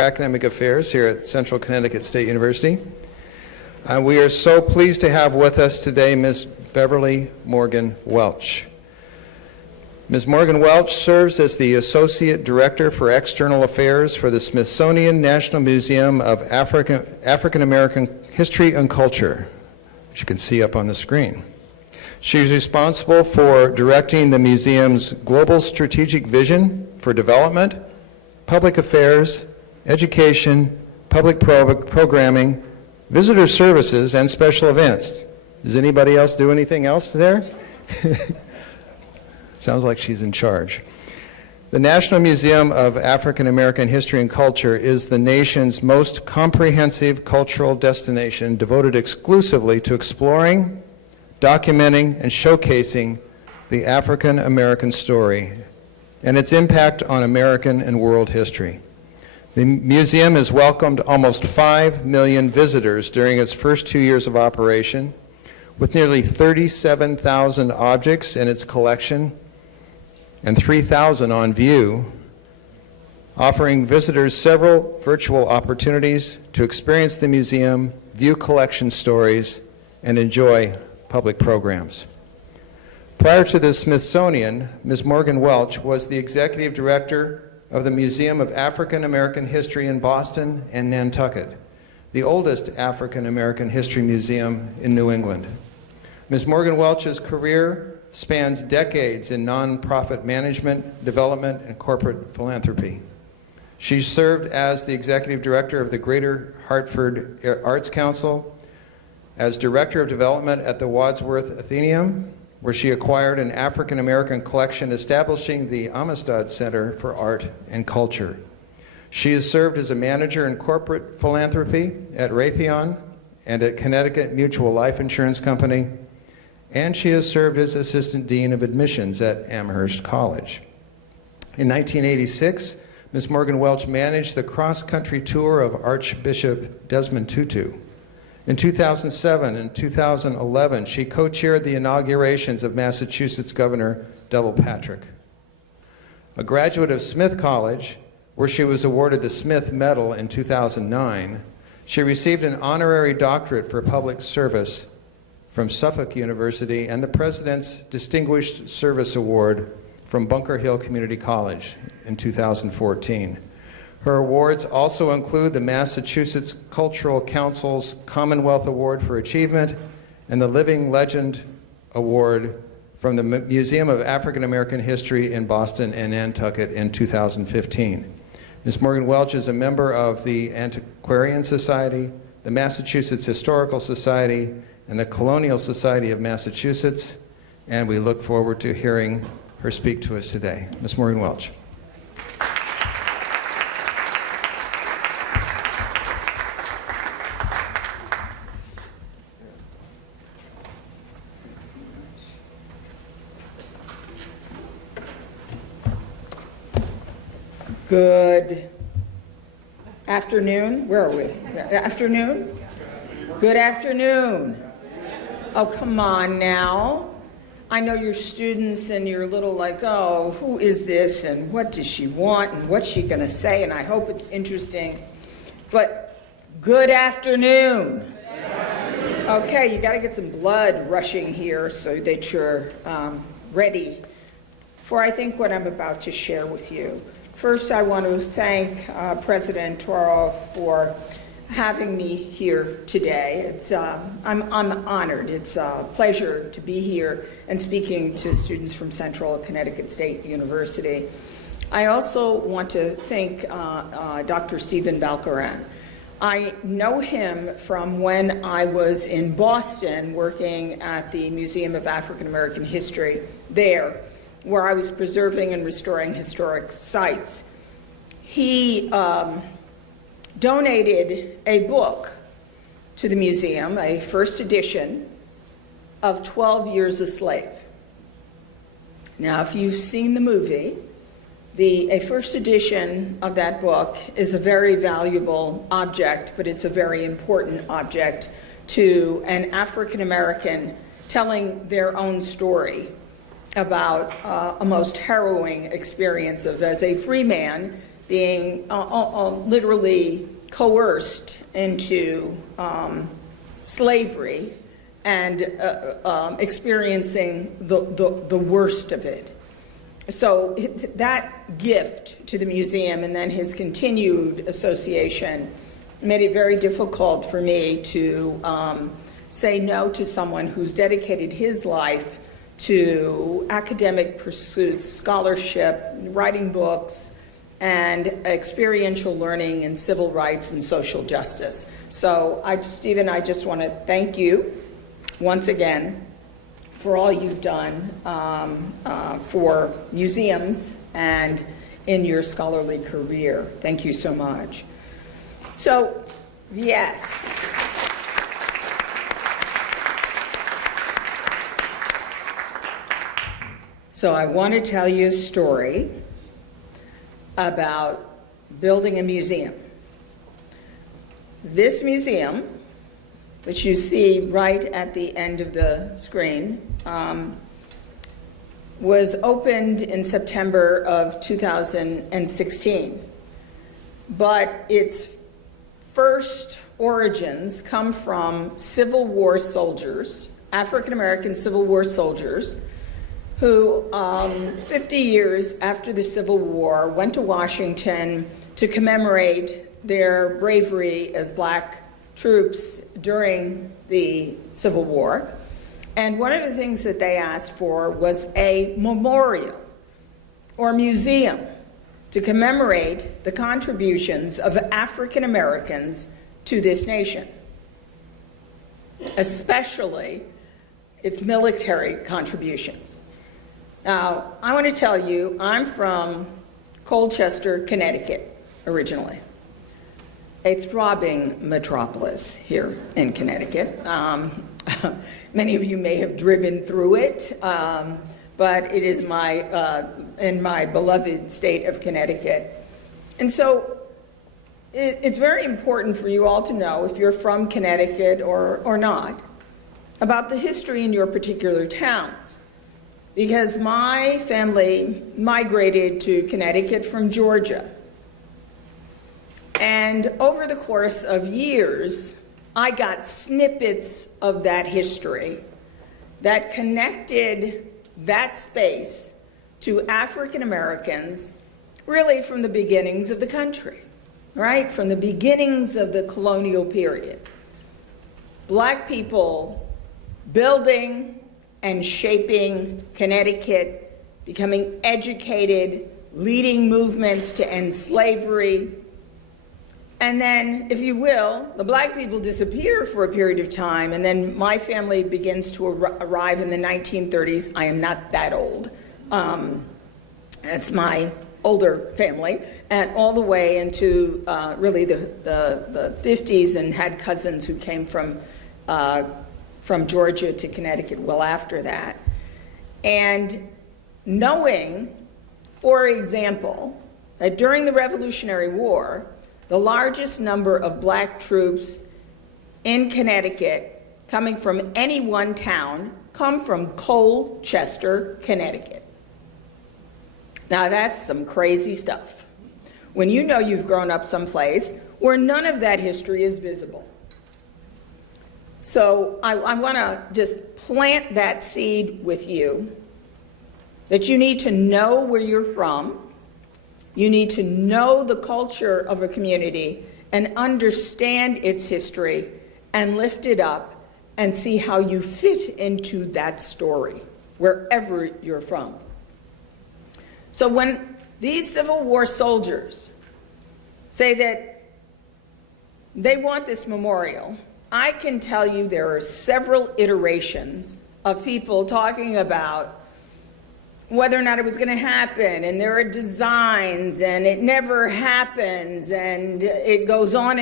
Academic Affairs here at Central Connecticut State University. We are so pleased to have with us today Ms. Beverly Morgan Welch. Ms. Morgan Welch serves as the Associate Director for External Affairs for the Smithsonian National Museum of African American History and Culture, which you can see up on the screen. She is responsible for directing the museum's global strategic vision for development, public affairs, education, public programming, visitor services, and special events. Does anybody else do anything else there? Sounds like she's in charge. The National Museum of African American History and Culture is the nation's most comprehensive cultural destination devoted exclusively to exploring, documenting, and showcasing the African American story and its impact on American and world history. The museum has welcomed almost 5 million visitors during its first 2 years of operation, with nearly 37,000 objects in its collection and 3,000 on view, offering visitors several virtual opportunities to experience the museum, view collection stories, and enjoy public programs. Prior to the Smithsonian, Ms. Morgan Welch was the Executive Director of the Museum of African American History in Boston and Nantucket, the oldest African American history museum in New England. Ms. Morgan Welch's career spans decades in nonprofit management, development, and corporate philanthropy. She served as the Executive Director of the Greater Hartford Arts Council, as Director of Development at the Wadsworth Atheneum, where she acquired an African American collection, establishing the Amistad Center for Art and Culture. She has served as a manager in corporate philanthropy at Raytheon and at Connecticut Mutual Life Insurance Company, and she has served as Assistant Dean of Admissions at Amherst College. In 1986, Ms. Morgan Welch managed the cross-country tour of Archbishop Desmond Tutu. In 2007 and 2011, she co-chaired the inaugurations of Massachusetts Governor Deval Patrick. A graduate of Smith College, where she was awarded the Smith Medal in 2009, she received an honorary doctorate for public service from Suffolk University and the President's Distinguished Service Award from Bunker Hill Community College in 2014. Her awards also include the Massachusetts Cultural Council's Commonwealth Award for Achievement and the Living Legend Award from the Museum of African American History in Boston and Nantucket in 2015. Ms. Morgan Welch is a member of the Antiquarian Society, the Massachusetts Historical Society, and the Colonial Society of Massachusetts, and we look forward to hearing her speak to us today. Ms. Morgan Welch. Good afternoon. Where are we? Afternoon? Good afternoon. Oh, come on now. I know you're students and you're a little like, oh, who is this and what does she want and what's she going to say, and I hope it's interesting. But good afternoon. Okay, you got to get some blood rushing here so that you're ready for, I think, what I'm about to share with you. First, I want to thank President Toro for having me here today. I'm honored. It's a pleasure to be here and speaking to students from Central Connecticut State University. I also want to thank Dr. Stephen Balcaran. I know him from when I was in Boston working at the Museum of African American History there, where I was preserving and restoring historic sites. He donated a book to the museum, a first edition of 12 Years a Slave. Now, if you've seen the movie, a first edition of that book is a very valuable object, but it's a very important object to an African American telling their own story about a most harrowing experience of, as a free man, being literally coerced into slavery and experiencing the worst of it. So that gift to the museum and then his continued association made it very difficult for me to say no to someone who's dedicated his life to academic pursuits, scholarship, writing books, and experiential learning in civil rights and social justice. So, Stephen, I just want to thank you once again for all you've done for museums and in your scholarly career. Thank you so much. So, yes. So I want to tell you a story about building a museum. This museum, which you see right at the end of the screen, was opened in September of 2016. But its first origins come from Civil War soldiers, African American Civil War soldiers, who 50 years after the Civil War went to Washington to commemorate their bravery as black troops during the Civil War. And one of the things that they asked for was a memorial or museum to commemorate the contributions of African Americans to this nation, especially its military contributions. Now, I want to tell you, I'm from Colchester, Connecticut, originally, a throbbing metropolis here in Connecticut. Many of you may have driven through it, but it is in my beloved state of Connecticut. And so it's very important for you all to know, if you're from Connecticut or not, about the history in your particular towns. Because my family migrated to Connecticut from Georgia. And over the course of years, I got snippets of that history that connected that space to African Americans really from the beginnings of the country, right? From the beginnings of the colonial period. Black people building and shaping Connecticut, becoming educated, leading movements to end slavery. And then, if you will, the black people disappear for a period of time, and then my family begins to arrive in the 1930s. I am not that old. That's my older family, and all the way into really the 50s, and had cousins who came from Georgia to Connecticut well after that. And knowing, for example, that during the Revolutionary War, the largest number of black troops in Connecticut coming from any one town come from Colchester, Connecticut. Now that's some crazy stuff. When you know you've grown up someplace where none of that history is visible. So I want to just plant that seed with you, that you need to know where you're from, you need to know the culture of a community and understand its history and lift it up and see how you fit into that story, wherever you're from. So when these Civil War soldiers say that they want this memorial, I can tell you there are several iterations of people talking about whether or not it was going to happen, and there are designs, and it never happens, and it goes on,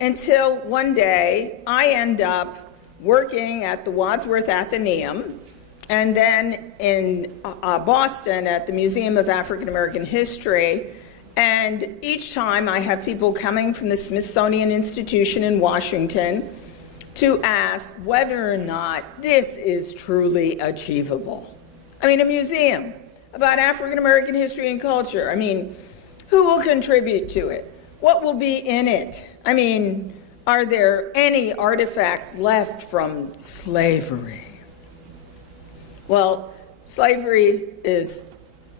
until one day I end up working at the Wadsworth Atheneum, and then in Boston at the Museum of African American History. And each time I have people coming from the Smithsonian Institution in Washington to ask whether or not this is truly achievable. I mean, a museum about African American history and culture. I mean, Who will contribute to it? What will be in it? I mean, are there any artifacts left from slavery? Well, slavery is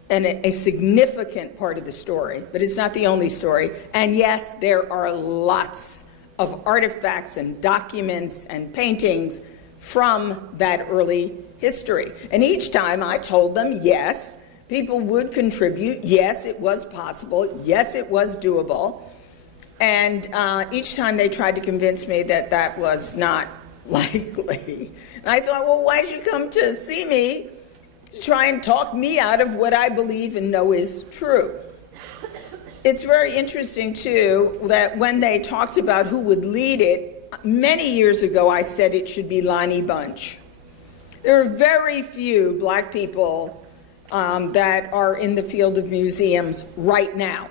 a significant part of the story, but it's not the only story. And yes, there are lots of artifacts and documents and paintings from that early history. And each time I told them, yes, people would contribute. Yes, it was possible. Yes, it was doable. And each time they tried to convince me that that was not likely. And I thought, well, why'd you come to see me to try and talk me out of what I believe and know is true? It's very interesting, too, that when they talked about who would lead it, many years ago I said it should be Lonnie Bunch. There are very few black people that are in the field of museums right now.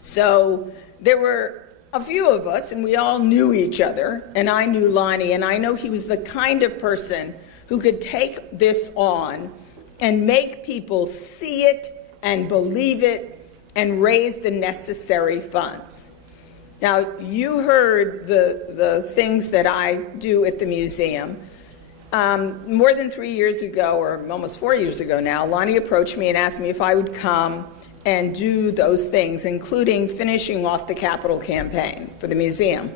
So there were a few of us, and we all knew each other, and I knew Lonnie, and I know he was the kind of person who could take this on and make people see it and believe it and raise the necessary funds. Now, you heard the things that I do at the museum. More than 3 years ago, or almost 4 years ago now, Lonnie approached me and asked me if I would come and do those things, including finishing off the capital campaign for the museum.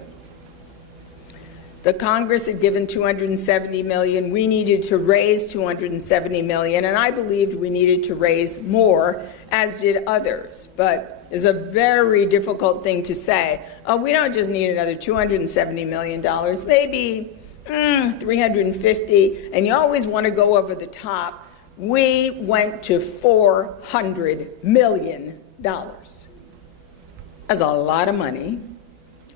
The Congress had given $270 million. We needed to raise $270 million, and I believed we needed to raise more, as did others. But it's a very difficult thing to say. Oh, we don't just need another $270 million, maybe 350, and you always want to go over the top. We went to $400 million. That's a lot of money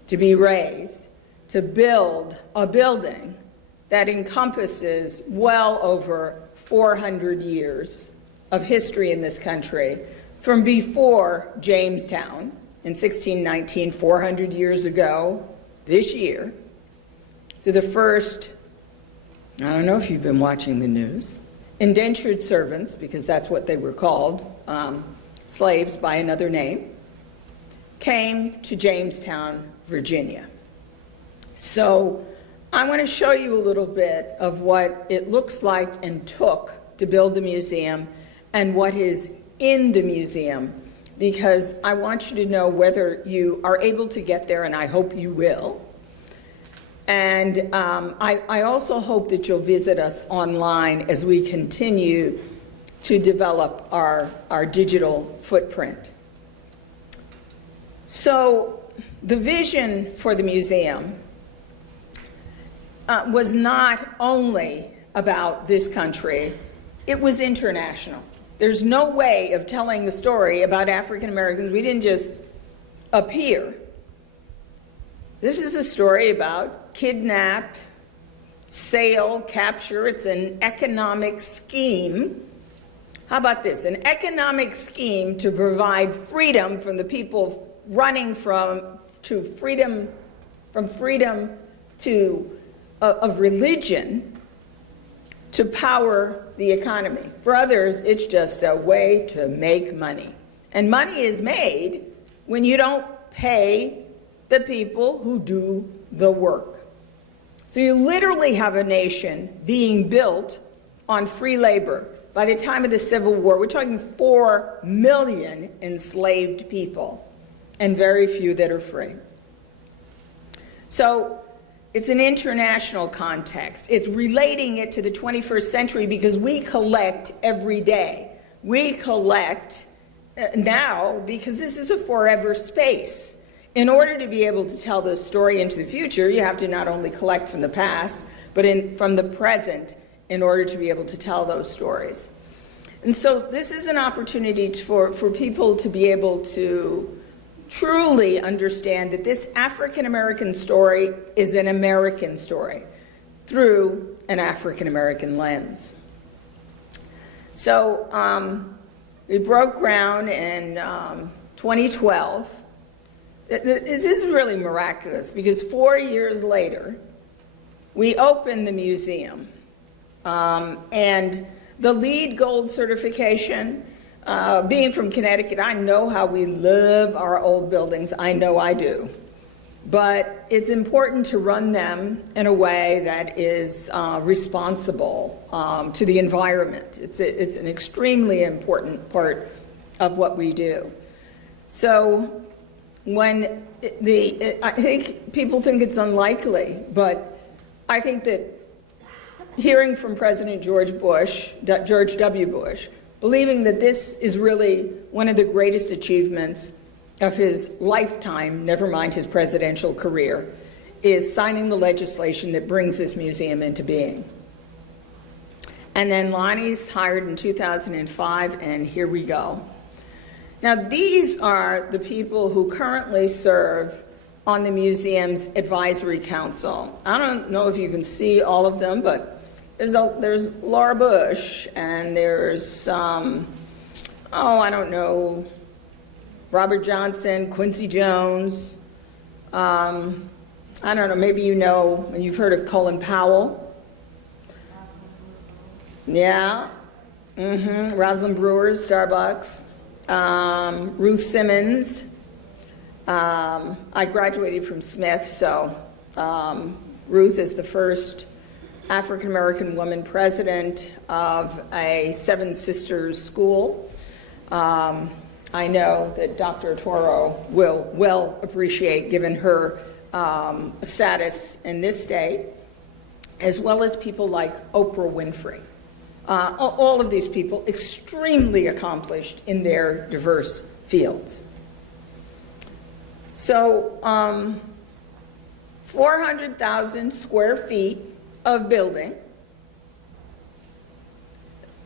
to be raised to build a building that encompasses well over 400 years of history in this country, from before Jamestown in 1619, 400 years ago, this year, to the first, I don't know if you've been watching the news, indentured servants, because that's what they were called, slaves by another name, came to Jamestown, Virginia. So I want to show you a little bit of what it looks like and took to build the museum and what is in the museum, because I want you to know whether you are able to get there, and I hope you will. And I also hope that you'll visit us online as we continue to develop our digital footprint. So the vision for the museum was not only about this country, it was international. There's no way of telling the story about African Americans. We didn't just appear. This is a story about kidnap, sale, capture. It's an economic scheme. How about this? An economic scheme to provide freedom from the people running from freedom of religion to power the economy. For others, it's just a way to make money. And money is made when you don't pay the people who do the work. So you literally have a nation being built on free labor. By the time of the Civil War, we're talking 4 million enslaved people, and very few that are free. So it's an international context. It's relating it to the 21st century because we collect every day. We collect now because this is a forever space. In order to be able to tell this story into the future, you have to not only collect from the past, but from the present in order to be able to tell those stories. And so this is an opportunity for people to be able to truly understand that this African American story is an American story through an African American lens. So we broke ground in 2012. This is really miraculous because 4 years later, we opened the museum. And the LEED Gold certification being from Connecticut, I know how we love our old buildings. I know I do. But it's important to run them in a way that is responsible to the environment. It's an extremely important part of what we do. So when I think people think it's unlikely, but I think that hearing from President George W. Bush, believing that this is really one of the greatest achievements of his lifetime, never mind his presidential career, is signing the legislation that brings this museum into being. And then Lonnie's hired in 2005, and here we go. Now, these are the people who currently serve on the museum's advisory council. I don't know if you can see all of them, but there's Laura Bush, and there's, I don't know, Robert Johnson, Quincy Jones. I don't know, maybe you know, you've heard of Colin Powell. Yeah. Rosalind Brewer, Starbucks. Ruth Simmons. I graduated from Smith, so Ruth is the first African American woman president of a Seven Sisters school. I know that Dr. Toro will well appreciate, given her status in this state, as well as people like Oprah Winfrey. All of these people extremely accomplished in their diverse fields. So 400,000 square feet of building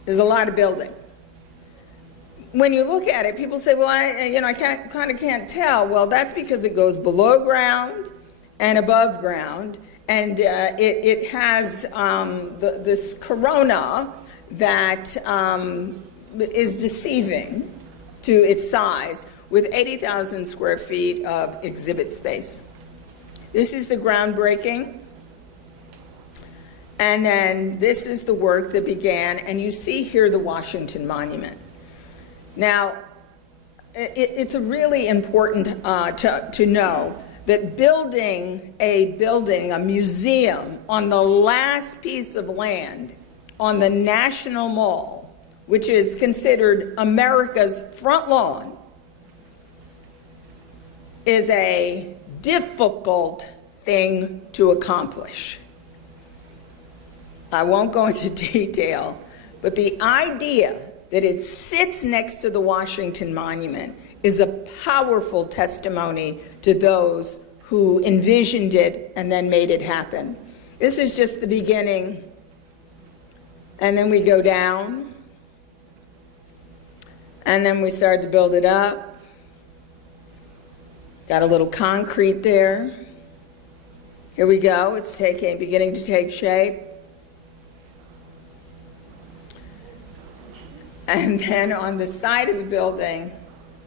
is a lot of building. When you look at it, people say, well, I kind of can't tell. Well, that's because it goes below ground and above ground, and it has this corona that is deceiving to its size, with 80,000 square feet of exhibit space. This is the groundbreaking. And then this is the work that began, and you see here the Washington Monument. Now, it's really important to know that building a museum on the last piece of land on the National Mall, which is considered America's front lawn, is a difficult thing to accomplish. I won't go into detail, but the idea that it sits next to the Washington Monument is a powerful testimony to those who envisioned it and then made it happen. This is just the beginning, and then we go down, and then we start to build it up. Got a little concrete there. Here we go, it's beginning to take shape. And then on the side of the building,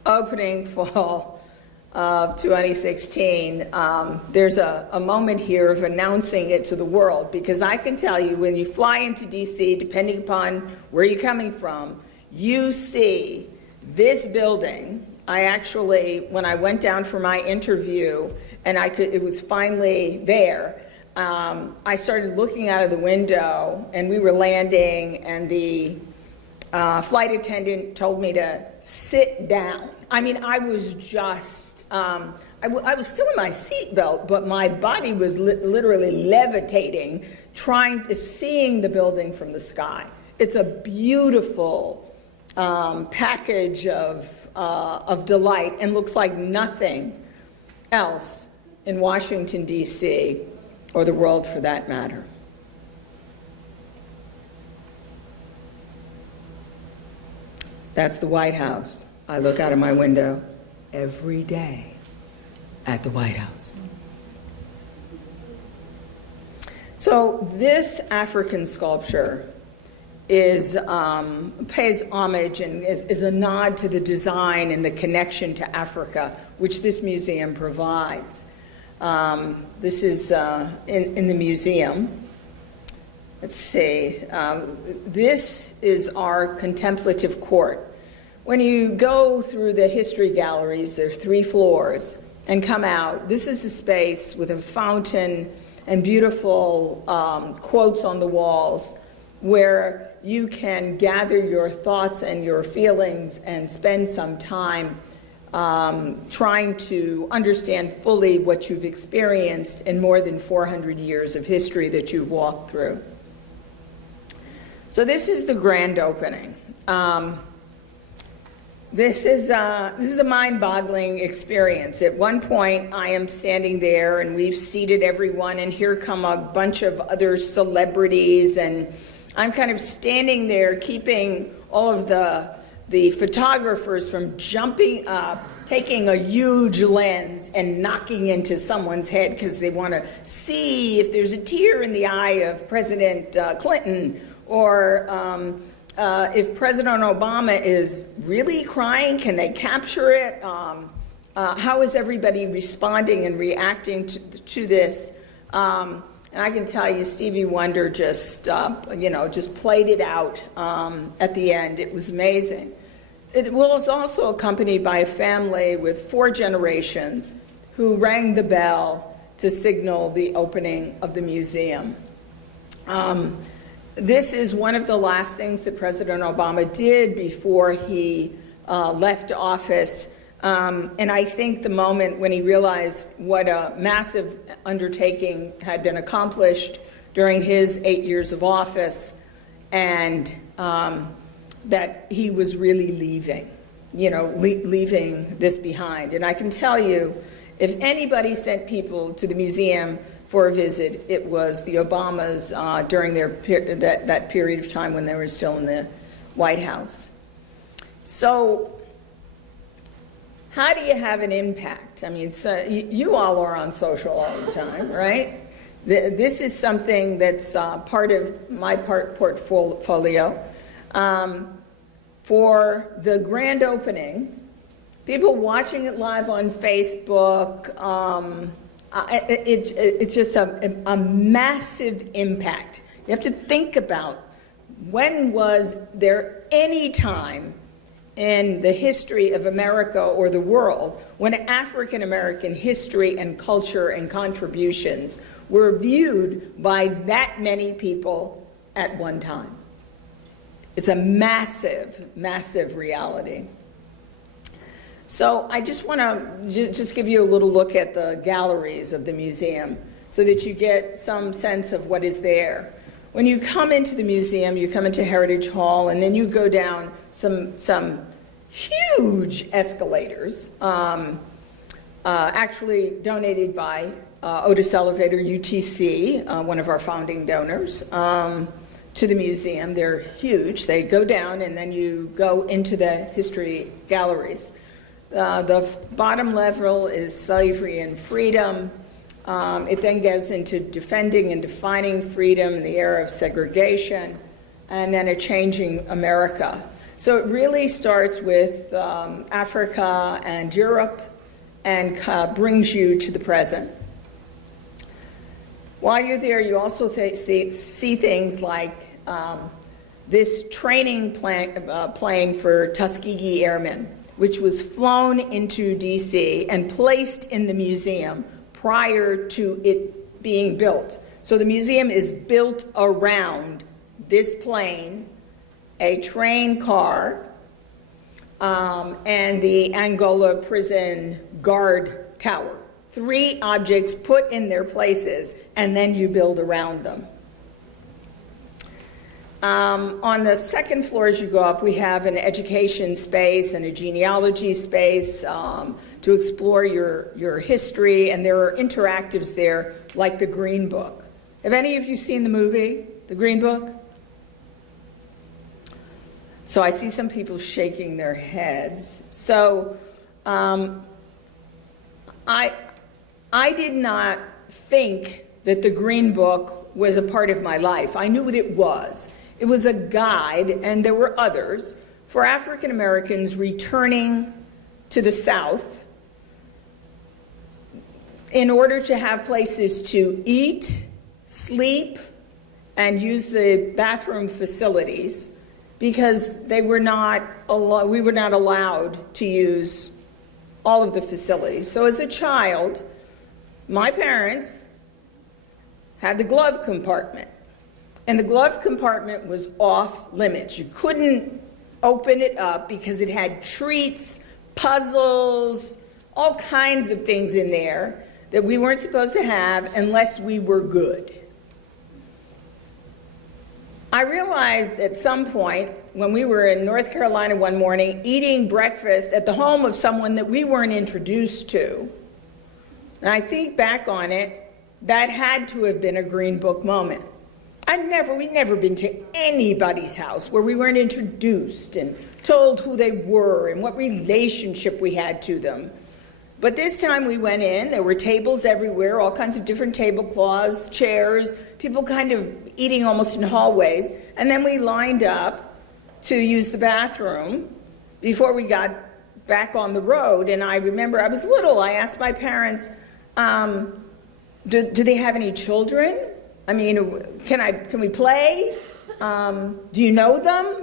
opening fall of 2016, there's a moment here of announcing it to the world, because I can tell you, when you fly into DC, depending upon where you're coming from, you see this building. I actually, when I went down for my interview and it was finally there, I started looking out of the window, and we were landing, and the flight attendant told me to sit down. I mean, I was just, I was still in my seatbelt, but my body was literally levitating, seeing the building from the sky. It's a beautiful package of delight, and looks like nothing else in Washington, D.C., or the world for that matter. That's the White House. I look out of my window every day at the White House. So this African sculpture pays homage and is a nod to the design and the connection to Africa, which this museum provides. This is in the museum. Let's see, this is our contemplative court, when you go through the history galleries, there are 3 floors, and come out, this is a space with a fountain and beautiful quotes on the walls where you can gather your thoughts and your feelings and spend some time trying to understand fully what you've experienced in more than 400 years of history that you've walked through. So this is the grand opening. This is a mind-boggling experience. At one point, I am standing there, and we've seated everyone, and here come a bunch of other celebrities, and I'm kind of standing there keeping all of the photographers from jumping up, taking a huge lens and knocking into someone's head because they want to see if there's a tear in the eye of President Clinton, or if President Obama is really crying, can they capture it? How is everybody responding and reacting to this? And I can tell you, Stevie Wonder just played it out at the end. It was amazing. It was also accompanied by a family with 4 generations who rang the bell to signal the opening of the museum. This is one of the last things that President Obama did before he left office. And I think the moment when he realized what a massive undertaking had been accomplished during his 8 years of office, and that he was really leaving this behind. And I can tell you, if anybody sent people to the museum for a visit, it was the Obamas during that period of time when they were still in the White House. So how do you have an impact? I mean, you all are on social all the time, right? This is something that's part of my portfolio. For the grand opening, people watching it live on Facebook, it's just a massive impact. You have to think about, when was there any time in the history of America or the world when African American history and culture and contributions were viewed by that many people at one time? It's a massive, massive reality. So I just want to just give you a little look at the galleries of the museum so that you get some sense of what is there. When you come into the museum, you come into Heritage Hall, and then you go down some huge escalators, actually donated by Otis Elevator UTC, one of our founding donors, to the museum. They're huge. They go down, and then you go into the history galleries. The bottom level is slavery and freedom. It then goes into defending and defining freedom in the era of segregation, and then a changing America. So it really starts with Africa and Europe and brings you to the present. While you're there, you also see things like this training plane for Tuskegee Airmen, which was flown into DC and placed in the museum prior to it being built. So the museum is built around this plane, a train car, and the Angola prison guard tower. 3 objects put in their places, and then you build around them. On the second floor as you go up, we have an education space and a genealogy space to explore your history, and there are interactives there like the Green Book. Have any of you seen the movie, The Green Book? So I see some people shaking their heads. So I did not think that the Green Book was a part of my life. I knew what it was. It was a guide, and there were others, for African Americans returning to the South in order to have places to eat, sleep, and use the bathroom facilities, because we were not allowed to use all of the facilities. So as a child, my parents had the glove compartment. And the glove compartment was off limits. You couldn't open it up because it had treats, puzzles, all kinds of things in there that we weren't supposed to have unless we were good. I realized at some point when we were in North Carolina one morning eating breakfast at the home of someone that we weren't introduced to, and I think back on it, that had to have been a Green Book moment. We'd never been to anybody's house where we weren't introduced and told who they were and what relationship we had to them. But this time we went in, there were tables everywhere, all kinds of different tablecloths, chairs, people kind of eating almost in hallways. And then we lined up to use the bathroom before we got back on the road. And I remember I was little, I asked my parents, do they have any children? I mean, can we play? Do you know them?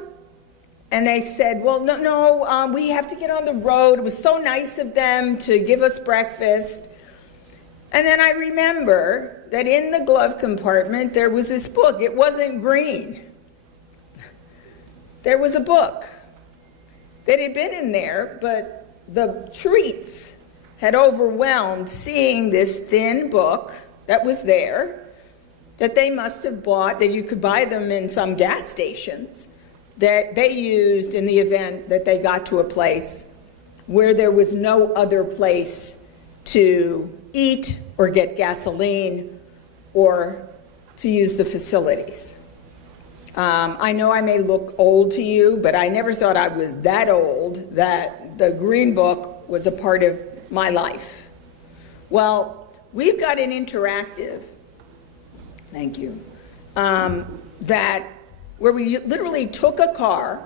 And they said, well, no, we have to get on the road. It was so nice of them to give us breakfast. And then I remember that in the glove compartment, there was this book. It wasn't green. There was a book that had been in there, but the treats had overwhelmed seeing this thin book that was there, that they must have bought, that you could buy them in some gas stations, that they used in the event that they got to a place where there was no other place to eat or get gasoline or to use the facilities. I know I may look old to you, but I never thought I was that old that the Green Book was a part of my life. Well, we've got an interactive, thank you, where we literally took a car,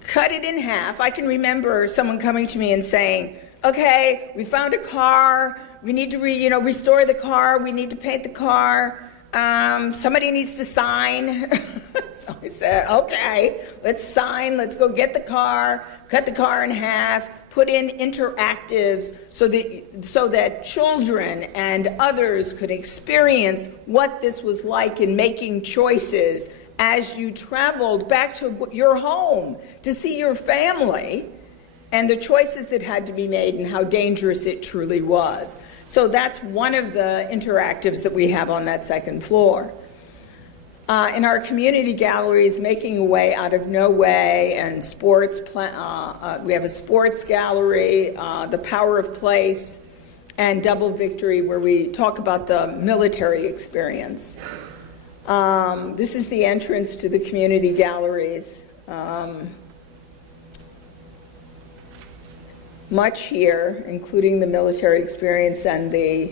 cut it in half. I can remember someone coming to me and saying, okay, we found a car, we need to restore the car, we need to paint the car, somebody needs to sign. So I said, okay, let's sign, let's go get the car, cut the car in half, put in interactives so that children and others could experience what this was like in making choices as you traveled back to your home to see your family and the choices that had to be made and how dangerous it truly was. So that's one of the interactives that we have on that second floor. In our community galleries, Making a Way Out of No Way and sports, we have a sports gallery, The Power of Place, and Double Victory, where we talk about the military experience. This is the entrance to the community galleries. Much here, including the military experience and the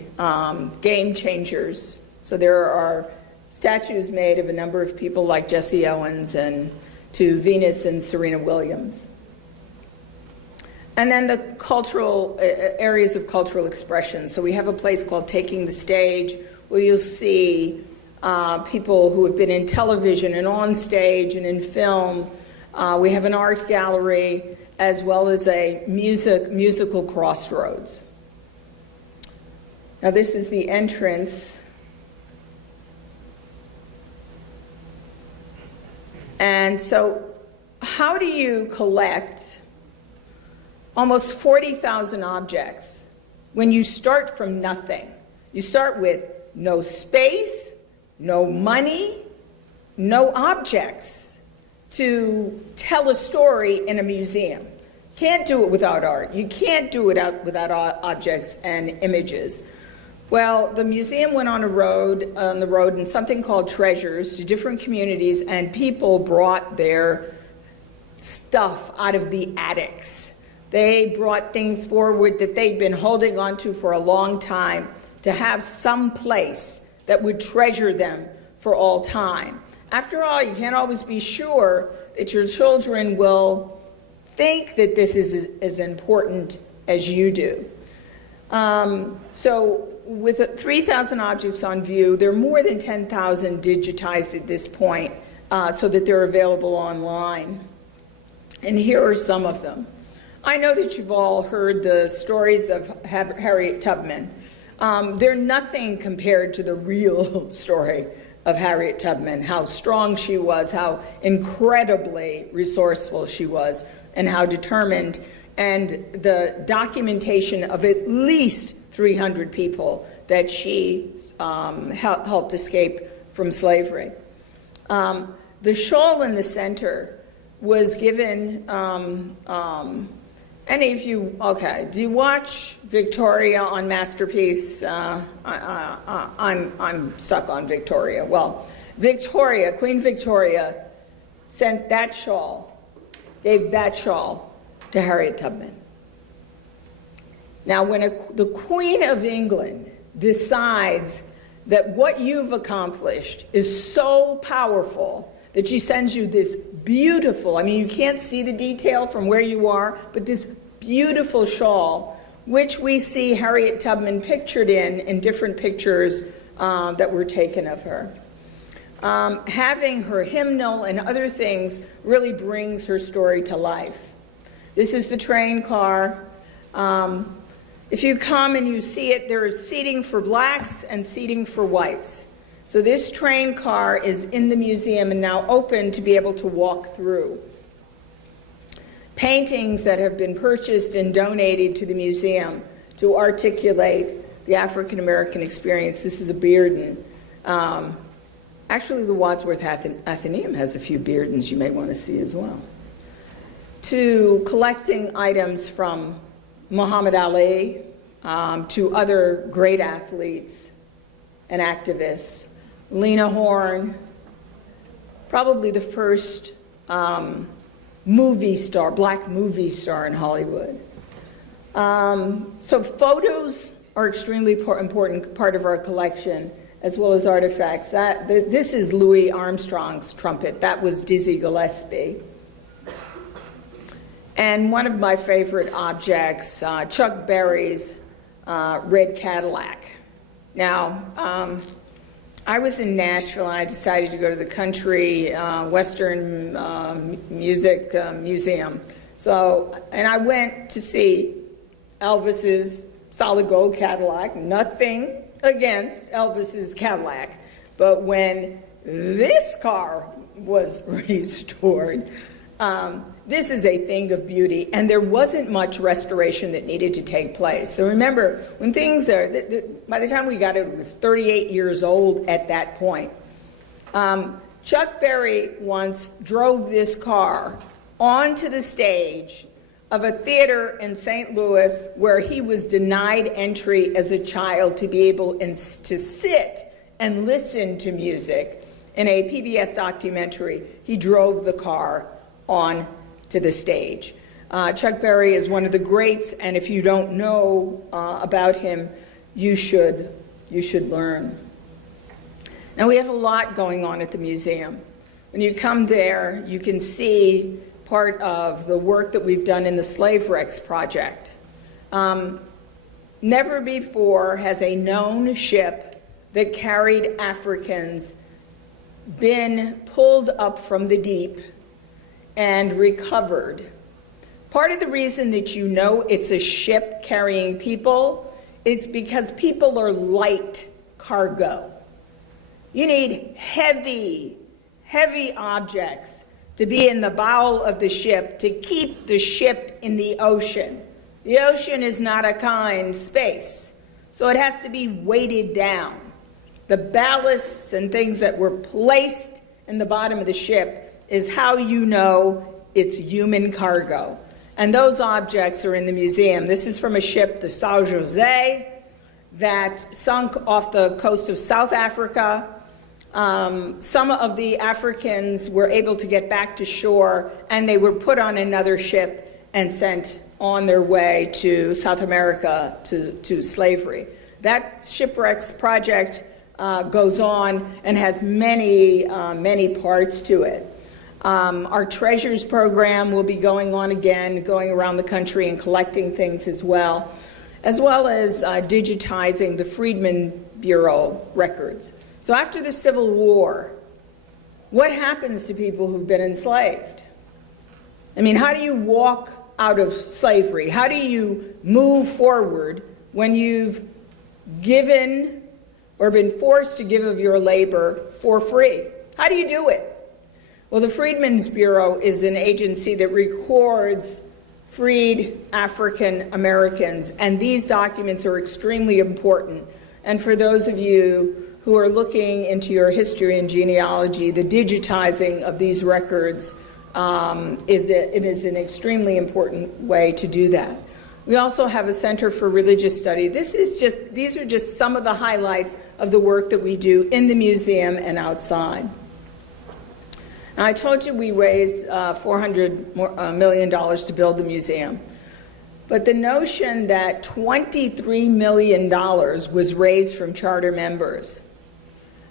game changers. So there are statues made of a number of people like Jesse Owens and to Venus and Serena Williams. And then the cultural areas of cultural expression. So we have a place called Taking the Stage, where you'll see people who have been in television and on stage and in film. We have an art gallery as well as a musical crossroads. Now this is the entrance. And so how do you collect almost 40,000 objects when you start from nothing? You start with no space, no money, no objects to tell a story in a museum. You can't do it without art. You can't do it without objects and images. Well, the museum went on the road in something called Treasures to different communities, and people brought their stuff out of the attics. They brought things forward that they'd been holding on to for a long time to have some place that would treasure them for all time. After all, you can't always be sure that your children will think that this is as important as you do. So with 3,000 objects on view, there are more than 10,000 digitized at this point. so that they're available online. And here are some of them. I know that you've all heard the stories of Harriet Tubman. They're nothing compared to the real story of Harriet Tubman, how strong she was, how incredibly resourceful she was, and how determined, and the documentation of at least 300 people that she helped escape from slavery. The shawl in the center was given, any of you, okay, do you watch Victoria on Masterpiece? I'm stuck on Victoria. Well, Victoria, Queen Victoria, sent that shawl, gave that shawl to Harriet Tubman. Now, when the Queen of England decides that what you've accomplished is so powerful that she sends you this beautiful, I mean, you can't see the detail from where you are, but this beautiful shawl, which we see Harriet Tubman pictured in different pictures that were taken of her. Having her hymnal and other things really brings her story to life. This is the train car. If you come and you see it, there is seating for blacks and seating for whites. So this train car is in the museum and now open to be able to walk through. Paintings that have been purchased and donated to the museum to articulate the African American experience. This is a Bearden. Actually, the Wadsworth Athenaeum has a few Beardens you may want to see as well. To collecting items from Muhammad Ali, to other great athletes and activists. Lena Horne, probably the first movie star, black movie star in Hollywood. So photos are extremely important part of our collection, as well as artifacts. This is Louis Armstrong's trumpet. That was Dizzy Gillespie. And one of my favorite objects, Chuck Berry's red Cadillac. Now, I was in Nashville and I decided to go to the Country Western Music Museum. And I went to see Elvis's solid gold Cadillac. Nothing against Elvis's Cadillac. But when this car was restored, this is a thing of beauty, and there wasn't much restoration that needed to take place. So remember, when things are, by the time we got it, it was 38 years old at that point. Chuck Berry once drove this car onto the stage of a theater in St. Louis where he was denied entry as a child to be able to sit and listen to music. In a PBS documentary, he drove the car on to the stage. Chuck Berry is one of the greats, and if you don't know about him, you should learn. Now, we have a lot going on at the museum. When you come there, you can see part of the work that we've done in the Slave Wrecks Project. Never before has a known ship that carried Africans been pulled up from the deep and recovered. Part of the reason that you know it's a ship carrying people is because people are light cargo. You need heavy, heavy objects to be in the bowel of the ship to keep the ship in the ocean. The ocean is not a kind space, so it has to be weighted down. The ballasts and things that were placed in the bottom of the ship is how you know it's human cargo. And those objects are in the museum. This is from a ship, the São José, that sunk off the coast of South Africa. Some of the Africans were able to get back to shore, and they were put on another ship and sent on their way to South America to slavery. That shipwrecks project goes on and has many, many parts to it. Our Treasures program will be going on again, going around the country and collecting things as well as digitizing the Freedmen Bureau records. So after the Civil War, what happens to people who've been enslaved? I mean, how do you walk out of slavery? How do you move forward when you've given or been forced to give of your labor for free? How do you do it? Well, the Freedmen's Bureau is an agency that records freed African Americans, and these documents are extremely important. And for those of you who are looking into your history and genealogy, the digitizing of these records is an extremely important way to do that. We also have a Center for Religious Study. These are just some of the highlights of the work that we do in the museum and outside. Now, I told you we raised $400 million to build the museum. But the notion that $23 million was raised from charter members,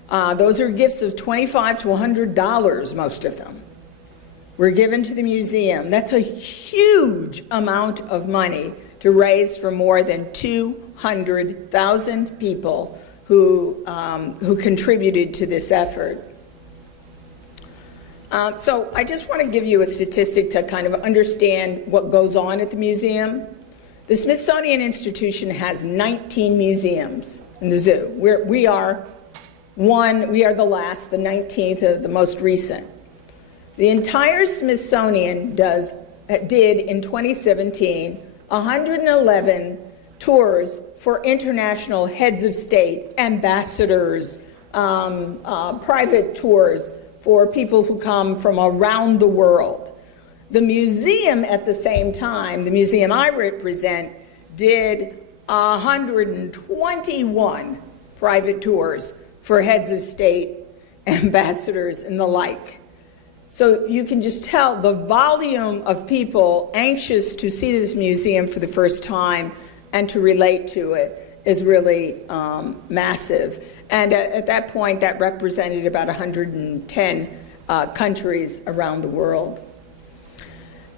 those are gifts of $25 to $100, most of them, were given to the museum. That's a huge amount of money to raise for more than 200,000 people who contributed to this effort. So I just want to give you a statistic to kind of understand what goes on at the museum. The Smithsonian Institution has 19 museums in the zoo. We are the last, the 19th, the most recent. The entire Smithsonian did in 2017 111 tours for international heads of state, ambassadors, private tours for people who come from around the world. The museum at the same time, the museum I represent, did 121 private tours for heads of state, ambassadors, and the like. So you can just tell the volume of people anxious to see this museum for the first time and to relate to it is really massive. And at that point, that represented about 110 countries around the world.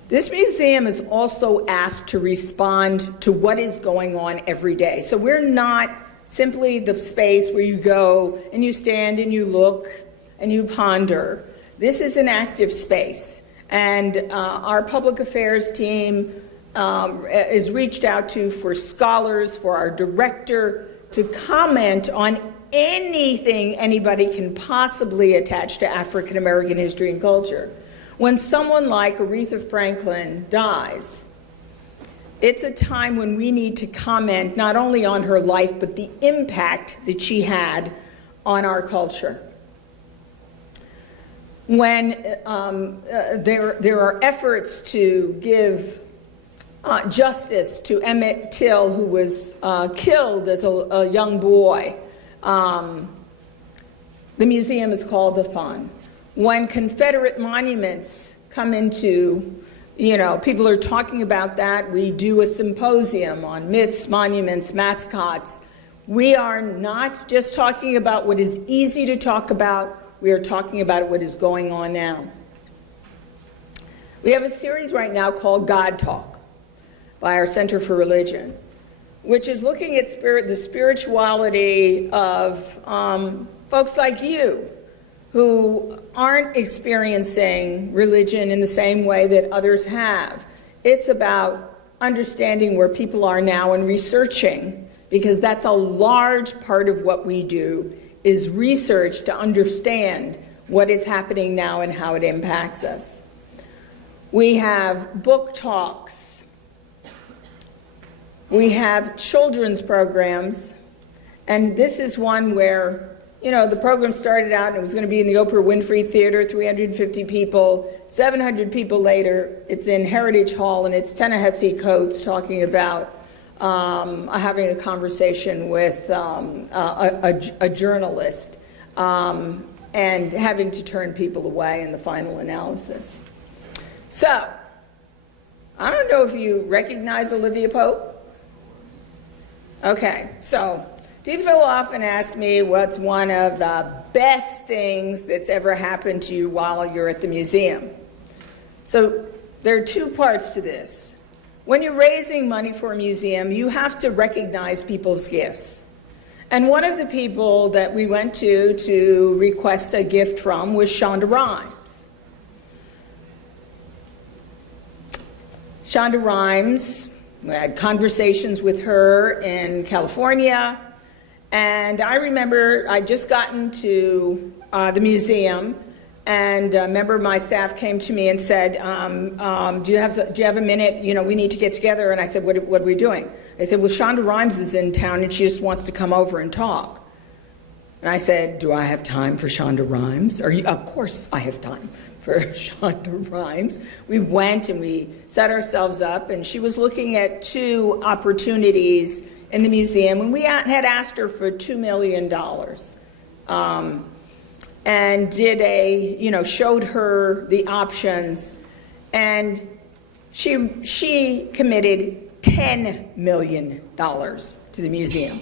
This museum is also asked to respond to what is going on every day. So we're not simply the space where you go and you stand and you look and you ponder. This is an active space. And our public affairs team is reached out to for scholars, for our director, to comment on anything anybody can possibly attach to African American history and culture. When someone like Aretha Franklin dies, it's a time when we need to comment not only on her life, but the impact that she had on our culture. When there are efforts to give justice to Emmett Till, who was killed as a young boy, the museum is called upon. When Confederate monuments come into, people are talking about that. We do a symposium on myths, monuments, mascots. We are not just talking about what is easy to talk about. We are talking about what is going on now. We have a series right now called God Talk by our Center for Religion, which is looking at the spirituality of folks like you who aren't experiencing religion in the same way that others have. It's about understanding where people are now and researching, because that's a large part of what we do, is research to understand what is happening now and how it impacts us. We have book talks. We have children's programs, and this is one where, the program started out and it was going to be in the Oprah Winfrey Theater, 350 people. 700 people later, it's in Heritage Hall, and it's Ta-Nehisi Coates talking about having a conversation with a journalist and having to turn people away in the final analysis. So, I don't know if you recognize Olivia Pope. Okay, so people often ask me what's one of the best things that's ever happened to you while you're at the museum. So there are two parts to this. When you're raising money for a museum, you have to recognize people's gifts. And one of the people that we went to request a gift from was Shonda Rhimes. Shonda Rhimes, we had conversations with her in California, and I remember I'd just gotten to the museum, and a member of my staff came to me and said, do you have a minute? You know, we need to get together. And I said, what are we doing? They said, well, Shonda Rhimes is in town and she just wants to come over and talk. And I said, do I have time for Shonda Rhimes? Of course I have time for Shonda Rhimes. We went and we set ourselves up, and she was looking at 2 opportunities in the museum, and we had asked her for $2 million. And did showed her the options, and she committed $10 million to the museum.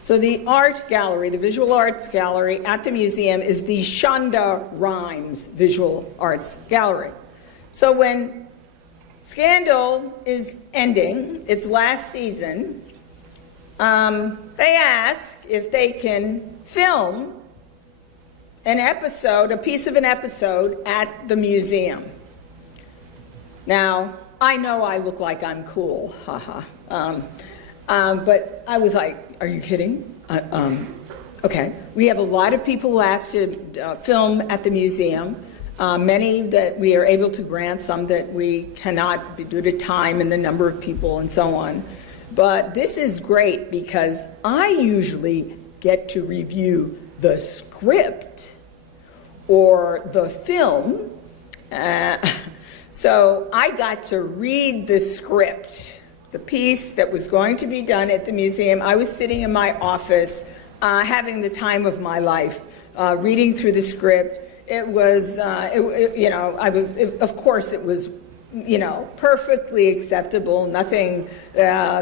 So the art gallery, the visual arts gallery at the museum, is the Shonda Rhimes Visual Arts Gallery. So when Scandal is ending its last season, they ask if they can film a piece of an episode at the museum. Now, I know I look like I'm cool, haha. But I was like, are you kidding? Okay, we have a lot of people who asked to film at the museum. Many that we are able to grant, some that we cannot due to time and the number of people and so on. But this is great because I usually get to review the script or the film. So I got to read the script, the piece that was going to be done at the museum. I was sitting in my office having the time of my life, reading through the script. It was, of course it was, perfectly acceptable, nothing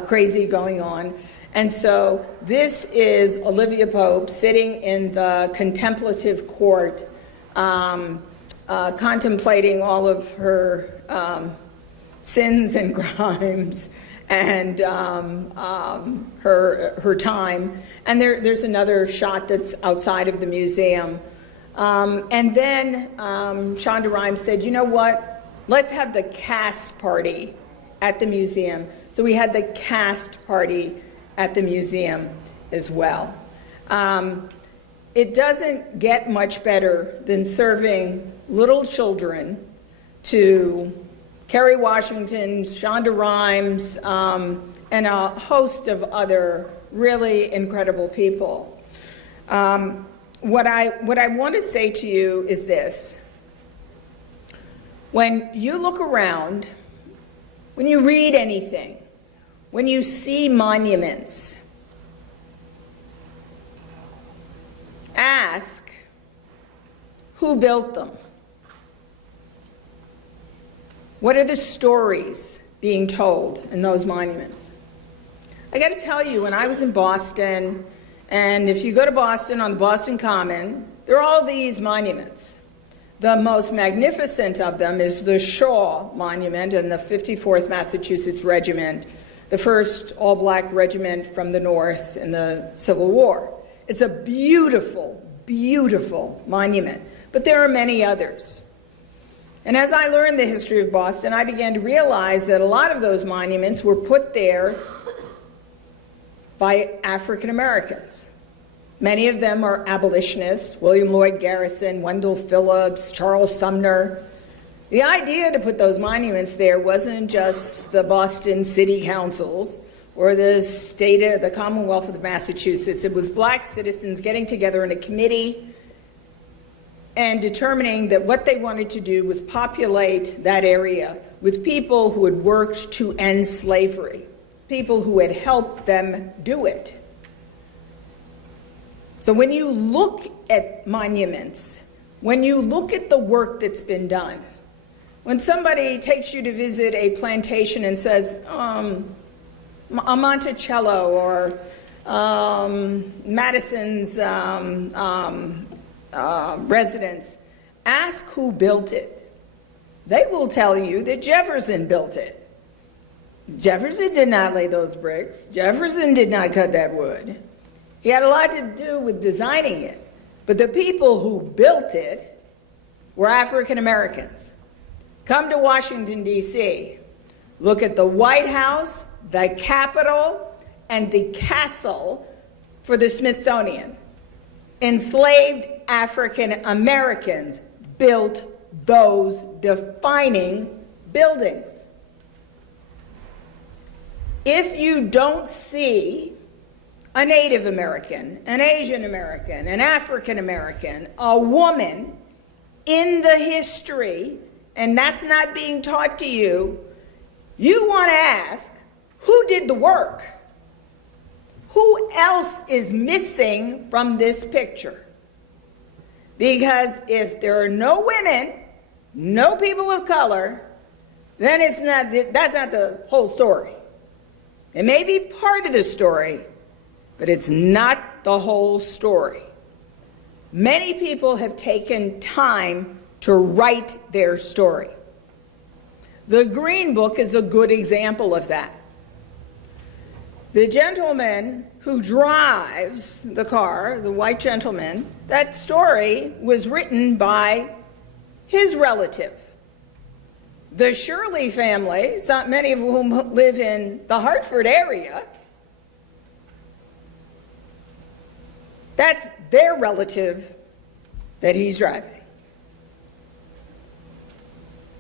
crazy going on. And so this is Olivia Pope sitting in the contemplative court, contemplating all of her sins and crimes and her time. And there's another shot that's outside of the museum. And then Shonda Rhimes said, you know what? Let's have the cast party at the museum. So we had the cast party at the museum as well. It doesn't get much better than serving little children to Kerry Washington, Shonda Rhimes, and a host of other really incredible people. What I want to say to you is this. When you look around, when you read anything, when you see monuments, ask who built them. What are the stories being told in those monuments? I got to tell you, when I was in Boston, and if you go to Boston on the Boston Common, there are all these monuments. The most magnificent of them is the Shaw Monument in the 54th Massachusetts Regiment, the first all-black regiment from the North in the Civil War. It's a beautiful, beautiful monument, but there are many others. And as I learned the history of Boston, I began to realize that a lot of those monuments were put there by African Americans. Many of them are abolitionists: William Lloyd Garrison, Wendell Phillips, Charles Sumner. The idea to put those monuments there wasn't just the Boston City Councils or the Commonwealth of Massachusetts. It was black citizens getting together in a committee and determining that what they wanted to do was populate that area with people who had worked to end slavery, people who had helped them do it. So when you look at monuments, when you look at the work that's been done, when somebody takes you to visit a plantation and says, a Monticello or Madison's residence, ask who built it. They will tell you that Jefferson built it. Jefferson did not lay those bricks. Jefferson did not cut that wood. He had a lot to do with designing it. But the people who built it were African Americans. Come to Washington, D.C. Look at the White House, the Capitol, and the castle for the Smithsonian. Enslaved African Americans built those defining buildings. If you don't see a Native American, an Asian American, an African American, a woman in the history, and that's not being taught to you, you want to ask, who did the work? Who else is missing from this picture? Because if there are no women, no people of color, then that's not the whole story. It may be part of the story, but it's not the whole story. Many people have taken time to write their story. The Green Book is a good example of that. The gentleman who drives the car, the white gentleman, that story was written by his relative. The Shirley family, many of whom live in the Hartford area, that's their relative that he's driving.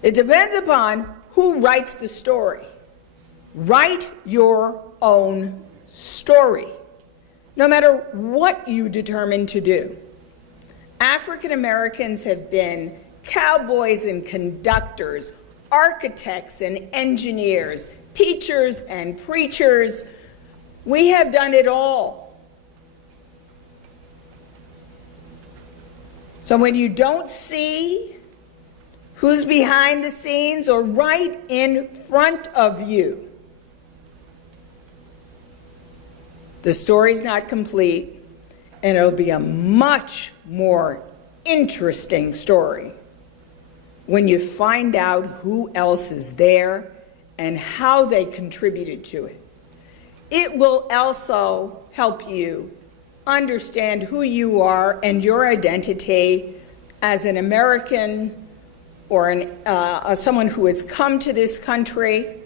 It depends upon who writes the story. Write your own story, no matter what you determine to do. African Americans have been cowboys and conductors, architects and engineers, teachers and preachers. We have done it all. So when you don't see who's behind the scenes or right in front of you, the story's not complete, and it'll be a much more interesting story when you find out who else is there and how they contributed to it. It will also help you understand who you are and your identity as an American or someone who has come to this country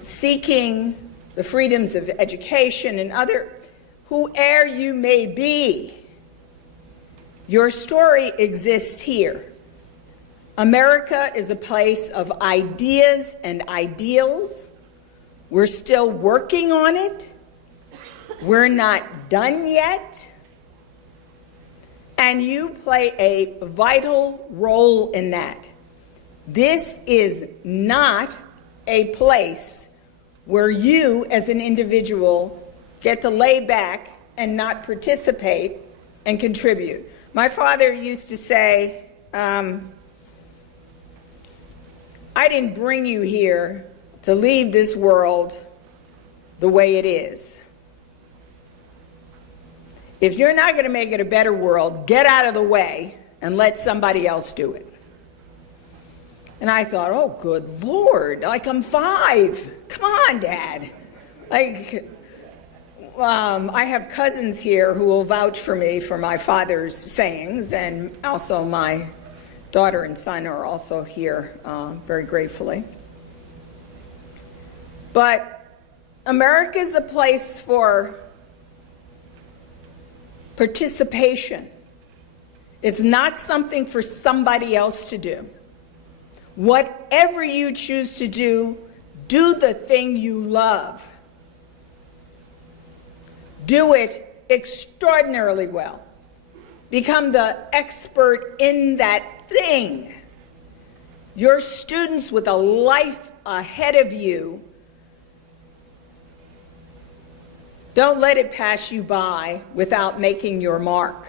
seeking the freedoms of education and whoever you may be. Your story exists here. America is a place of ideas and ideals. We're still working on it. We're not done yet. And you play a vital role in that. This is not a place where you as an individual get to lay back and not participate and contribute. My father used to say, I didn't bring you here to leave this world the way it is. If you're not going to make it a better world, get out of the way and let somebody else do it. And I thought, oh, good Lord, like I'm 5. Come on, Dad. I have cousins here who will vouch for me for my father's sayings, and also my daughter and son are also here, very gratefully. But America is a place for participation. It's not something for somebody else to do. Whatever you choose to do, do the thing you love. Do it extraordinarily well. Become the expert in that thing. Your students with a life ahead of you, don't let it pass you by without making your mark.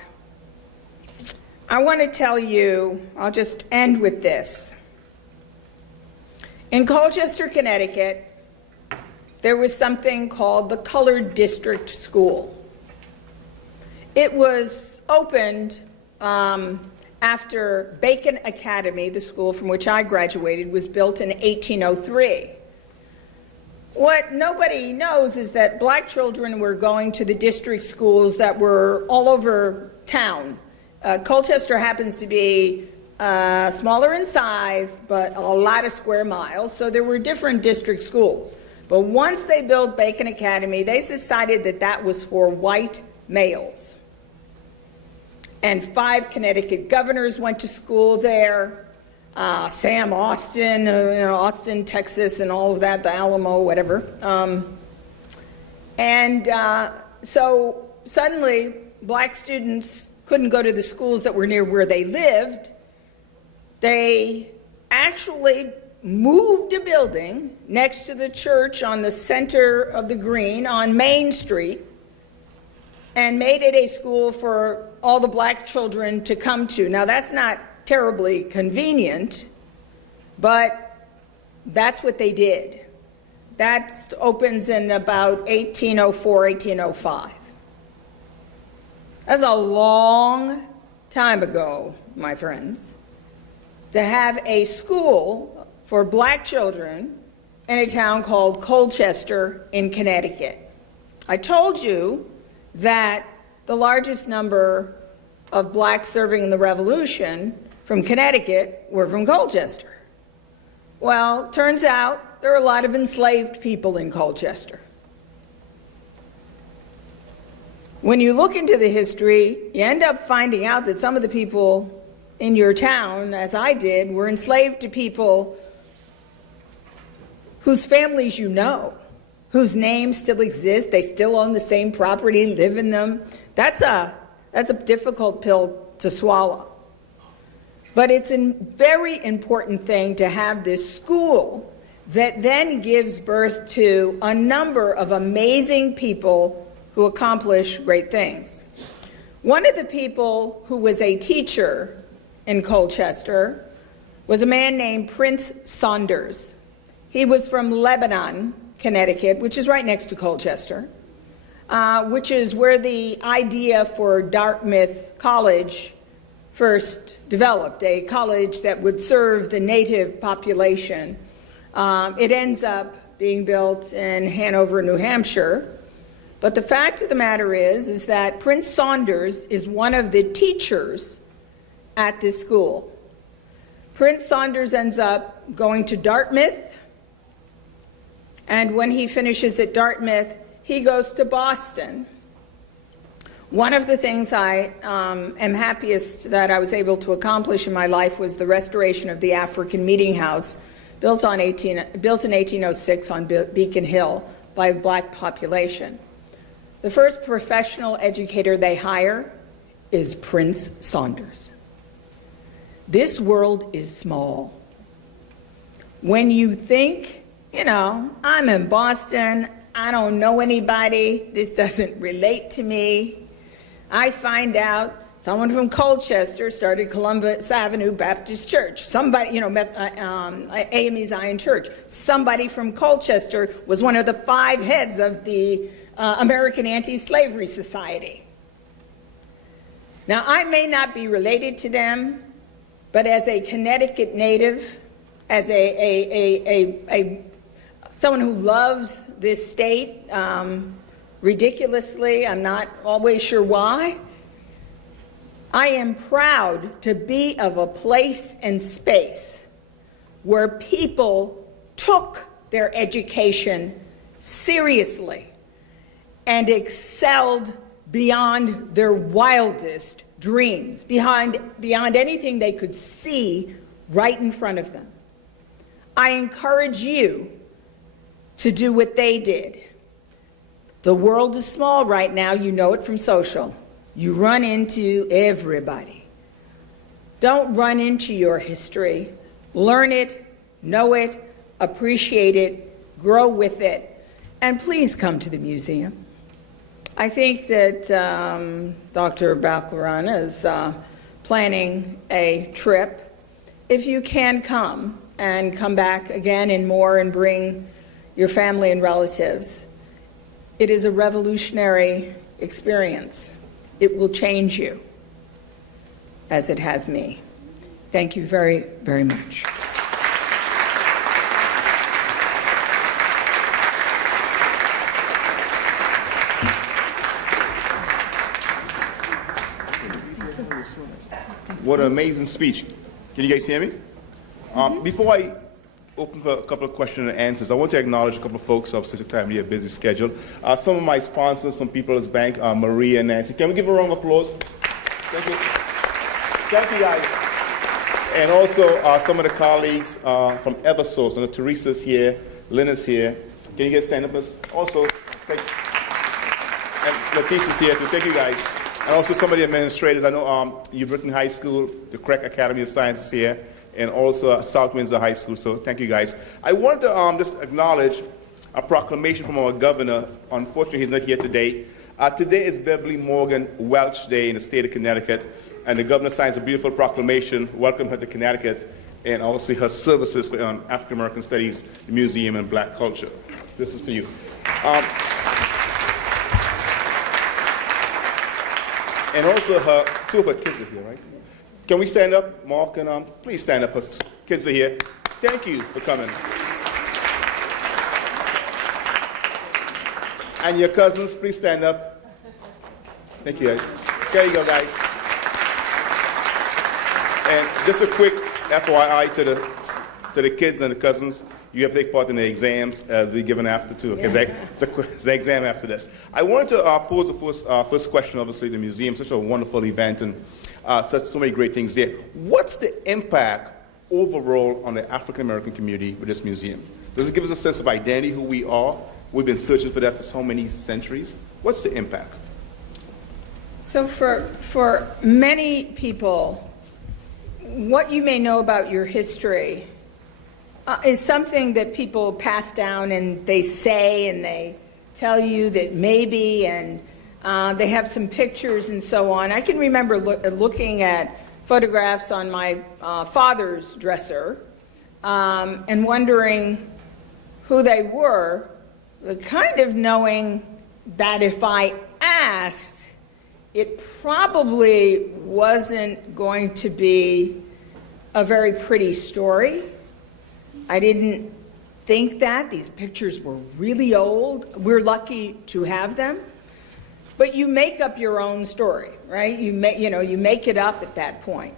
I want to tell you, I'll just end with this. In Colchester, Connecticut, there was something called the Colored District School. It was opened after Bacon Academy, the school from which I graduated, was built in 1803. What nobody knows is that black children were going to the district schools that were all over town. Colchester happens to be smaller in size, but a lot of square miles, so there were different district schools. But once they built Bacon Academy, they decided that that was for white males. And 5 Connecticut governors went to school there. Sam Austin, Austin, Texas, and all of that, the Alamo, whatever. So suddenly, black students couldn't go to the schools that were near where they lived. They actually moved a building next to the church on the center of the green on Main Street and made it a school for all the black children to come to. Now, that's not terribly convenient, but that's what they did. That opens in about 1804, 1805. That's a long time ago, my friends, to have a school for black children in a town called Colchester in Connecticut. I told you that the largest number of blacks serving in the Revolution from Connecticut were from Colchester. Well, turns out there are a lot of enslaved people in Colchester. When you look into the history, you end up finding out that some of the people in your town, as I did, were enslaved to people whose families you know, whose names still exist, they still own the same property and live in them. That's a difficult pill to swallow. But it's a very important thing to have this school that then gives birth to a number of amazing people who accomplish great things. One of the people who was a teacher in Colchester was a man named Prince Saunders. He was from Lebanon, Connecticut, which is right next to Colchester, which is where the idea for Dartmouth College first developed, a college that would serve the native population. It ends up being built in Hanover, New Hampshire. But the fact of the matter is that Prince Saunders is one of the teachers at this school. Prince Saunders ends up going to Dartmouth, and when he finishes at Dartmouth, he goes to Boston. One of the things I am happiest that I was able to accomplish in my life was the restoration of the African Meeting House, built in 1806 on Beacon Hill by a black population. The first professional educator they hire is Prince Saunders. This world is small. When you think, I'm in Boston, I don't know anybody, this doesn't relate to me, I find out someone from Colchester started Columbus Avenue Baptist Church. Somebody, AME Zion Church. Somebody from Colchester was one of the 5 heads of the American Anti-Slavery Society. Now, I may not be related to them, but as a Connecticut native, as someone who loves this state ridiculously, I'm not always sure why, I am proud to be of a place and space where people took their education seriously and excelled beyond their wildest dreams, beyond anything they could see right in front of them. I encourage you to do what they did. The world is small right now, you know it from social. You run into everybody. Don't run into your history. Learn it, know it, appreciate it, grow with it, and please come to the museum. I think that Dr. Baccarin is planning a trip. If you can come and come back again and more and bring your family and relatives, it is a revolutionary experience. It will change you, as it has me. Thank you very, very much. What an amazing speech. Can you guys hear me? Before I open for a couple of questions and answers, I want to acknowledge a couple of folks of Civic Time, a busy schedule. Some of my sponsors from People's Bank, Maria and Nancy. Can we give a round of applause? Thank you. Thank you, guys. And also some of the colleagues from Eversource. I know Teresa's here, Lynn is here. Can you guys stand up? Also, thank you. And Letitia's here too. Thank you, guys. And also some of the administrators. I know New Britain High School, the Craig Academy of Sciences here, and also South Windsor High School. So thank you, guys. I wanted to just acknowledge a proclamation from our governor. Unfortunately, he's not here today. Today is Beverly Morgan Welch Day in the state of Connecticut, and the governor signs a beautiful proclamation, welcome her to Connecticut, and also her services for African American Studies, the Museum, and Black Culture. This is for you. And also two of her kids are here, right? Can we stand up? Mark and please stand up. Her kids are here. Thank you for coming. And your cousins, please stand up. Thank you, guys. There you go, guys. And just a quick FYI to the kids and the cousins. You have to take part in the exams as we're given after too. Okay, it's the exam after this. I wanted to pose the first question, obviously, the museum, such a wonderful event and so many great things there. What's the impact overall on the African American community with this museum? Does it give us a sense of identity, who we are? We've been searching for that for so many centuries. What's the impact? So for many people, what you may know about your history is something that people pass down and they say and they tell you that maybe, and they have some pictures and so on. I can remember looking at photographs on my father's dresser and wondering who they were, but kind of knowing that if I asked, it probably wasn't going to be a very pretty story. I didn't think that. These pictures were really old. We're lucky to have them. But you make up your own story, right? You make it up at that point.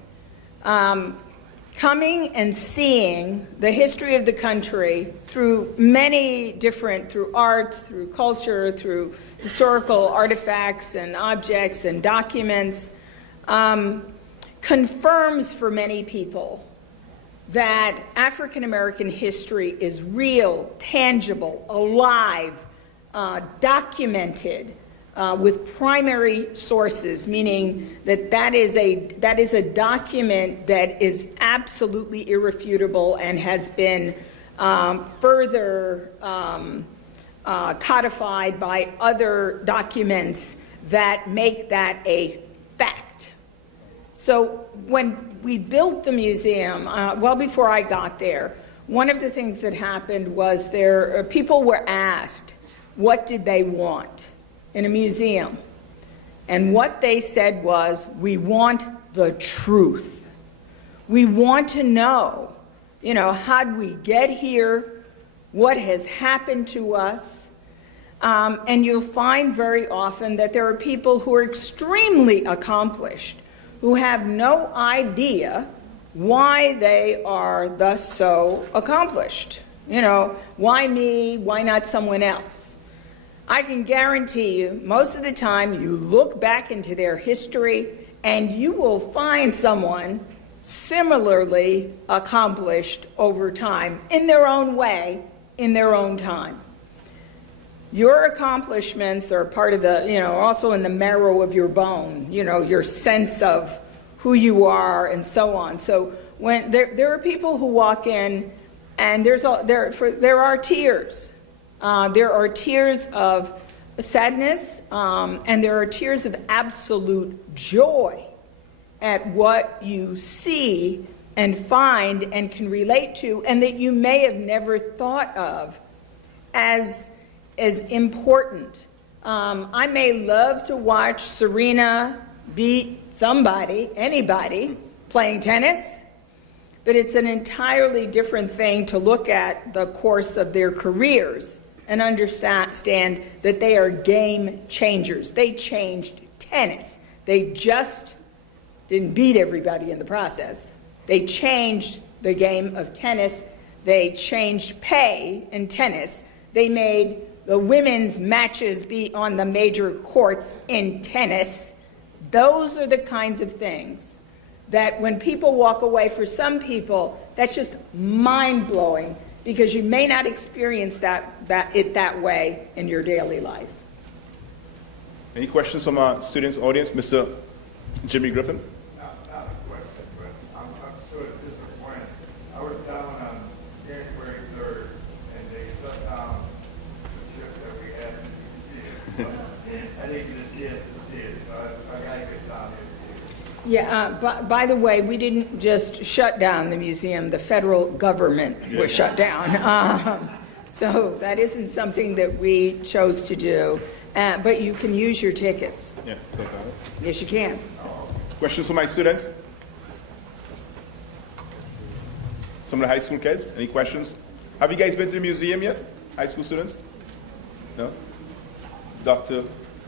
Coming and seeing the history of the country through through art, through culture, through historical artifacts and objects and documents, confirms for many people that African American history is real, tangible, alive, documented with primary sources, meaning that is a document that is absolutely irrefutable and has been further codified by other documents that make that a fact. So when we built the museum, well before I got there, one of the things that happened was people were asked, what did they want in a museum? And what they said was, we want the truth. We want to know, how did we get here? What has happened to us? And you'll find very often that there are people who are extremely accomplished who have no idea why they are thus so accomplished. Why me? Why not someone else? I can guarantee you, most of the time, you look back into their history and you will find someone similarly accomplished over time, in their own way, in their own time. Your accomplishments are part of also in the marrow of your bone, your sense of who you are and so on. So when there are people who walk in and there are tears. There are tears of sadness and there are tears of absolute joy at what you see and find and can relate to, and that you may have never thought of as important. I may love to watch Serena beat anybody, playing tennis, but it's an entirely different thing to look at the course of their careers and understand that they are game changers. They changed tennis. They just didn't beat everybody in the process. They changed the game of tennis. They changed pay in tennis. They made the women's matches be on the major courts in tennis. Those are the kinds of things that when people walk away, for some people, that's just mind-blowing because you may not experience it that way in your daily life. Any questions from our students, audience? Mr. Jimmy Griffin? Not a question, but I'm sort of disappointed. I was down on January 3rd, and they shut down the trip that we had to see it. So I didn't get a chance to see it, so I got to get down there to see it. Yeah, by the way, we didn't just shut down the museum, the federal government was shut down. So that isn't something that we chose to do, but you can use your tickets. Yeah, take that. Yes, you can. Questions from my students? Some of the high school kids, any questions? Have you guys been to the museum yet? High school students? No? Dr.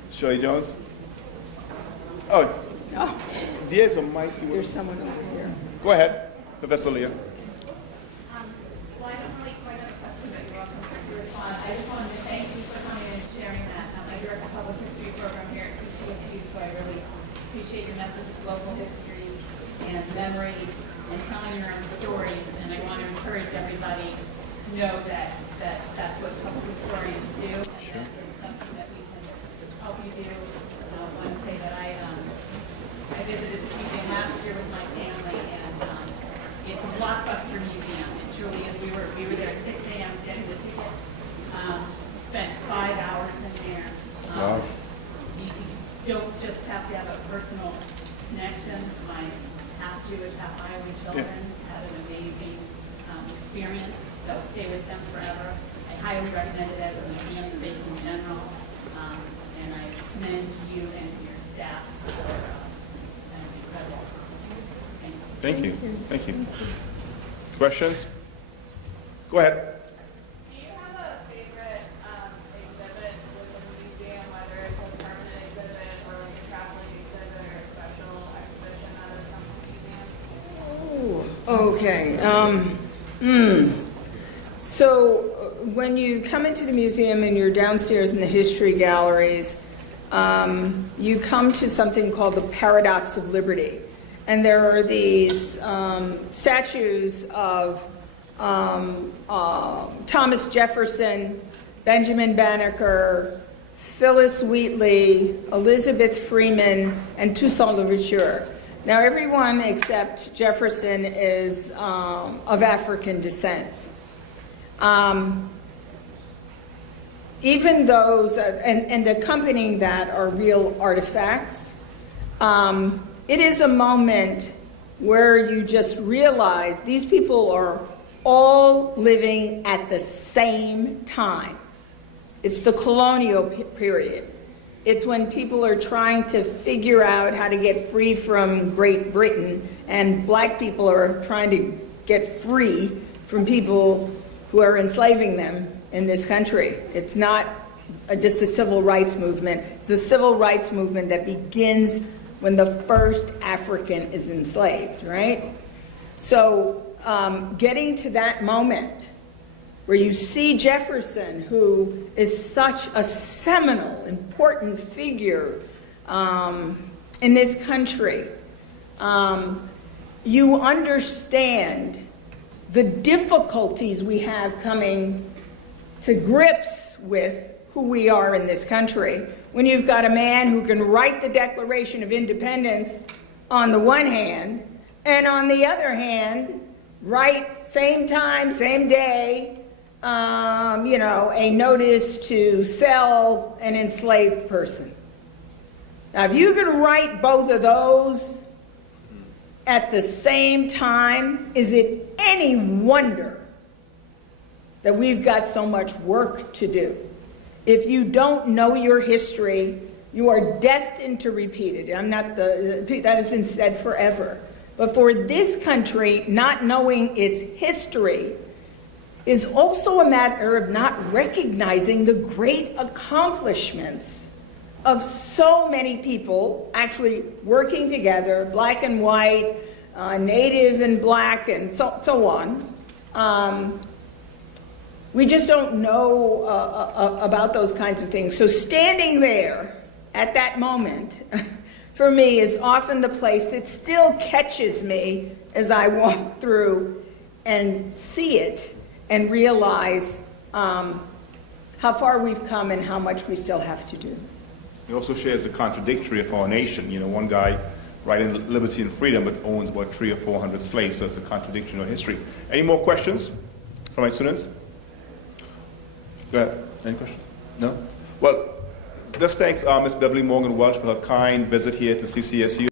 Shirley Jones? Oh, Oh, there's a mic. there's someone over here. Go ahead, Professor Leah. Well, I don't really quite have a question, but you're welcome to respond. I just wanted to thank you for coming and sharing that. I direct the public history program here at CTFU, so I really appreciate your message of local history and memory and telling your own stories. And I want to encourage everybody to know that that's what public historians do, and that it's something that we can help you do. I want to say that I visited the museum last year with my family, and it's a blockbuster museum. It truly is. We were there at 6 a.m. getting the tickets. Spent 5 hours in there. Wow. You don't just have to have a personal connection. My half-Jewish, half-Irish children had an amazing experience, so stay with them forever. I highly recommend it as a museum space in general, and I commend you and your staff for incredible. Thank you. Thank you. Questions? Go ahead. Do you have a favorite exhibit within the museum, whether it's a permanent exhibit or like a traveling exhibit or a special exhibition that has come to the museum? Okay. So when you come into the museum and you're downstairs in the history galleries, you come to something called the Paradox of Liberty. And there are these statues of Thomas Jefferson, Benjamin Banneker, Phyllis Wheatley, Elizabeth Freeman, and Toussaint Louverture. Now, everyone except Jefferson is of African descent. Even those, and accompanying that are real artifacts. It is a moment where you just realize these people are all living at the same time. It's the colonial period. It's when people are trying to figure out how to get free from Great Britain, and black people are trying to get free from people who are enslaving them in this country. It's not just a civil rights movement. It's a civil rights movement that begins when the first African is enslaved, right? So getting to that moment where you see Jefferson, who is such a seminal, important figure in this country, you understand the difficulties we have coming to grips with who we are in this country. When you've got a man who can write the Declaration of Independence on the one hand, and on the other hand, write same time, same day, a notice to sell an enslaved person. Now, if you can write both of those at the same time, is it any wonder that we've got so much work to do? If you don't know your history, you are destined to repeat it. That has been said forever. But for this country, not knowing its history is also a matter of not recognizing the great accomplishments of so many people actually working together, black and white, native and black, and so on. We just don't know about those kinds of things. So standing there at that moment, for me, is often the place that still catches me as I walk through and see it and realize how far we've come and how much we still have to do. It also shares the contradictory of our nation. You know, one guy writing liberty and freedom, but owns about 300 or 400 slaves, so it's a contradiction of history. Any more questions from my students? Go ahead. Any questions? No? Well, let's thank Ms. Beverly Morgan Welch for her kind visit here to CCSU.